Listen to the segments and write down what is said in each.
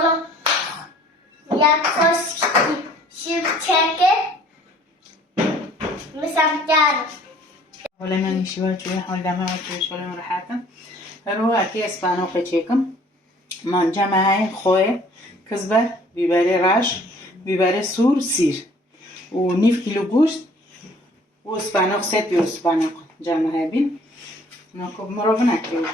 Mama, jak coś szybciej, مسامتان. ولا ماني شوية ولا ما شوية ولا مرحاتا روح كيس بانو قيتيكم من جمعه خوي كزبر بيبري راش بيبري سور سير ونيف كيلو جوشت وسبانوق ست وسبانوق جمعه بين ناكب مروفنا كيلو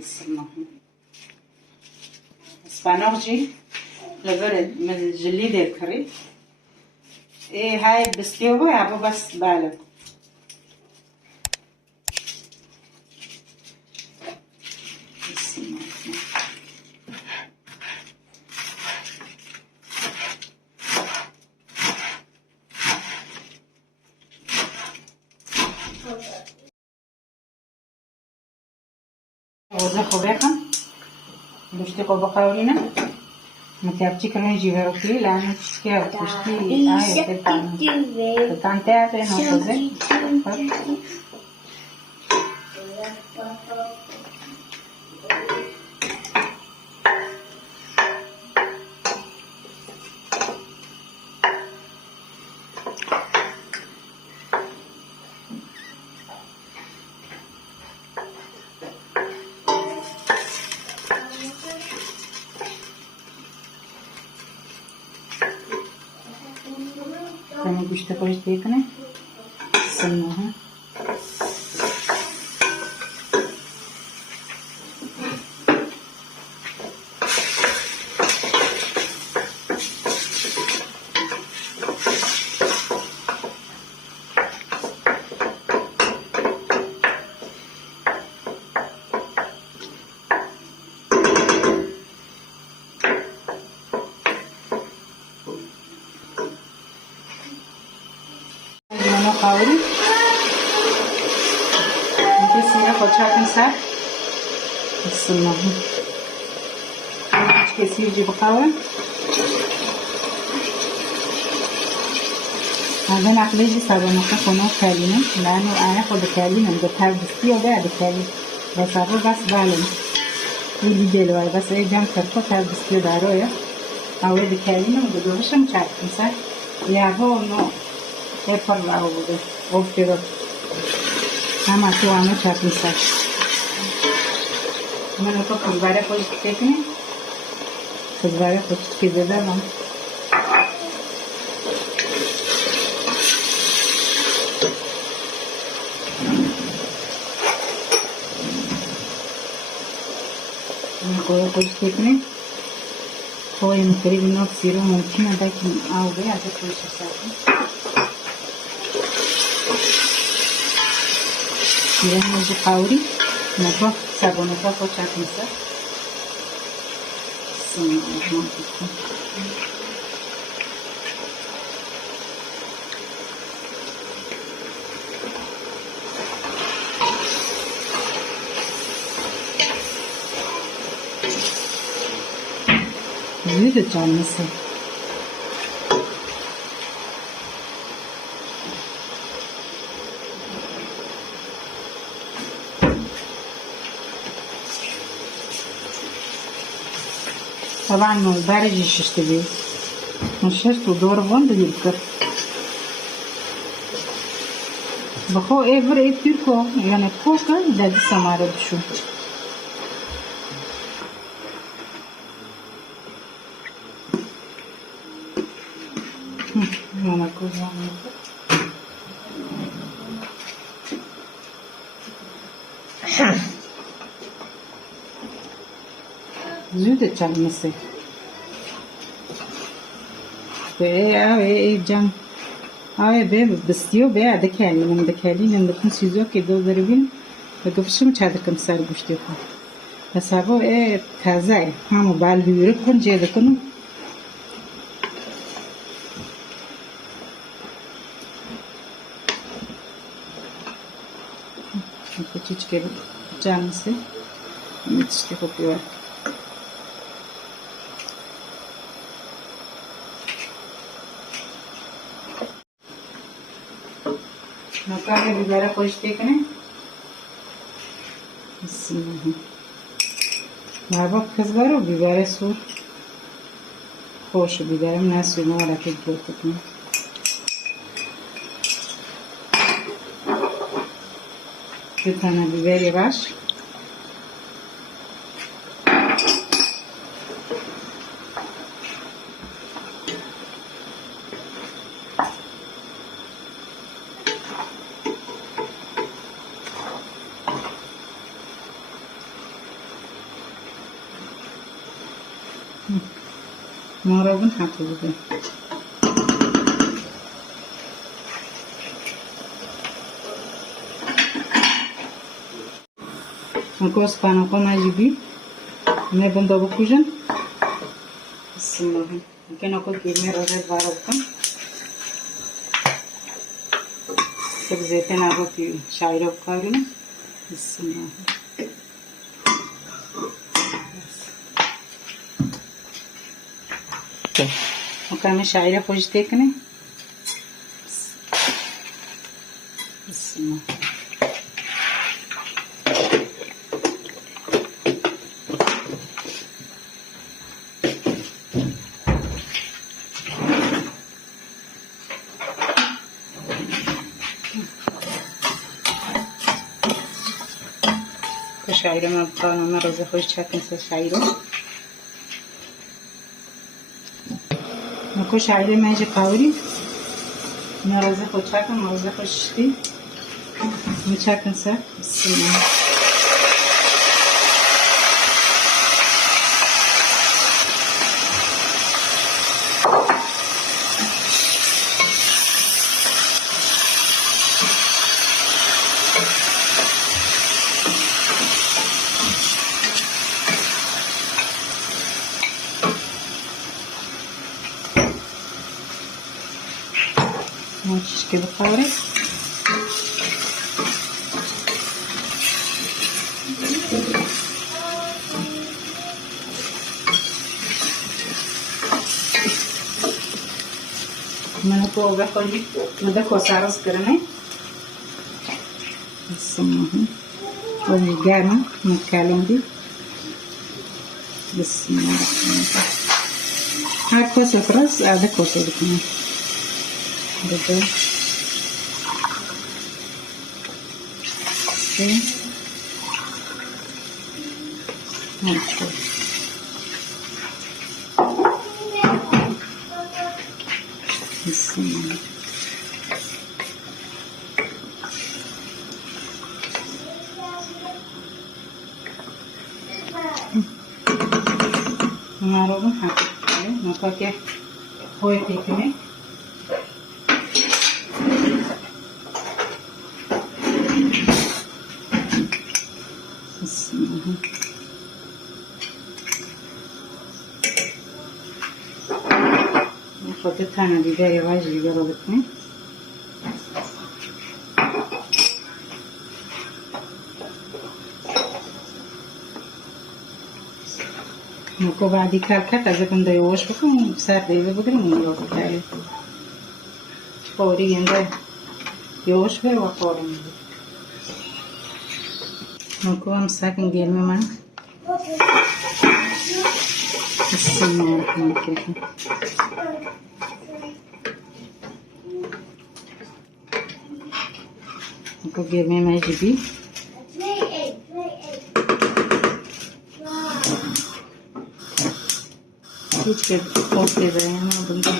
بسم الله سبانوق جي لبرد من الجليد الكري ايه هاي بستيوبه يابو بس بالك بسم الله وزا خوبيخم بشتي قوبا قاولينا متابتي كمان جيبه روكي لانه تشتكي او تشتكي ايه تتان تاعتي نوصوزي Kami gusto ko yung steak na. Saan mo ha? Kauri. Nanti sira kocakin sar. Bismillah. Kesir juga kawan. هذا نقلي جي صابونة كونو كالينا لأنه أنا خود كالينا بتاع بستي وده بكالي بس أبو بس بالين يجي جلوه بس أي جام كرتو تاع بستي دارو يا أو بكالينا وبدوش مشاكل صح يا هو نو epar lah udah oke dong sama tuanya capin sah mana tuh kembali politik nih kembali politik beda dong ini kalau politik nih kalau yang terima siru mungkin ada yang awal ada proses apa Mirang aja kauri, napa sabun apa kau catin sah? Semua itu. Ini tu jangan sih. طبعا البارد يشتغل نشرت ودور بند يذكر بخو ايفر ايفيركو يعني كوكا ده سمارة بشو ماما كوزا زود çalması. Ve cam. Ay be bestiyo be adı kelinin de kelinin de kun sizok ke do daribin. Ve gafşım çadıkım sar guştu. Hesabı kaza. Hamu bal büyürük kun cedikunu. Küçük çalması. Müthiş kokuyor. Nokta bibera koştuk ne? بسم الله. مربا kızları biberi sur. Hoş biberim nasıl ne olarak ekledim. Bir tane biberi var. Marabın hatırladı. Încă o spană cu najibi. Ne bunda bucujan. Bismillah. Încă nu cu kirme roze varokam. Tek zeytin ağabey şair okuyalım. Bismillah. Okuyalım şair hoş tekne. Bismillah. شاعرم قانون رضا خوش چکن سه شاعرم مکو شاعر ماجی قوری نرزا خوش چکن مرزا خوش شدی می چکن سه بسم الله Мальчишки выхватывают. मैंने को выходит, надо коса раскрыть. Bismillah. Olha gama, macalembi. Bismillah. Her kosa fras, ada kosa dikine. Burada. Okay. Bismillah. हमारा वो हाँ मक्का के होए देखने خود تنه بیبری واجبی رو بکنیم مکو بعدی کار کرد از اون دیوش بکنیم سر دیوه بگیریم اون رو بکنیم فوری گنده دیوش بر و فوری میگه مکو هم ساکن گرم من بسم الله الرحمن الرحیم مکو گرم مجبی Hiç korkuyor dayanamadım da.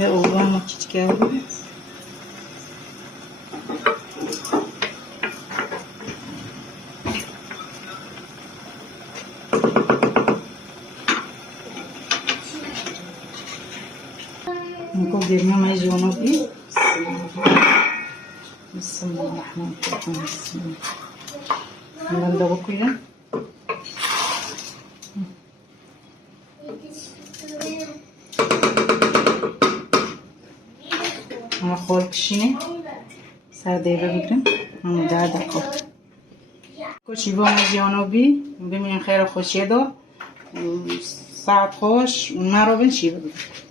Ve oğlan hiç geldi. इनको गिरने में जोनों की Bismillahirrahmanirrahim. Bundan da okuyun. Ama kol kişini سردیوه بگیریم همون درد کن کچیوه جانبی ببینیم خیر خوشیه دار ساعت خوش اون رو بین شیوه بگیریم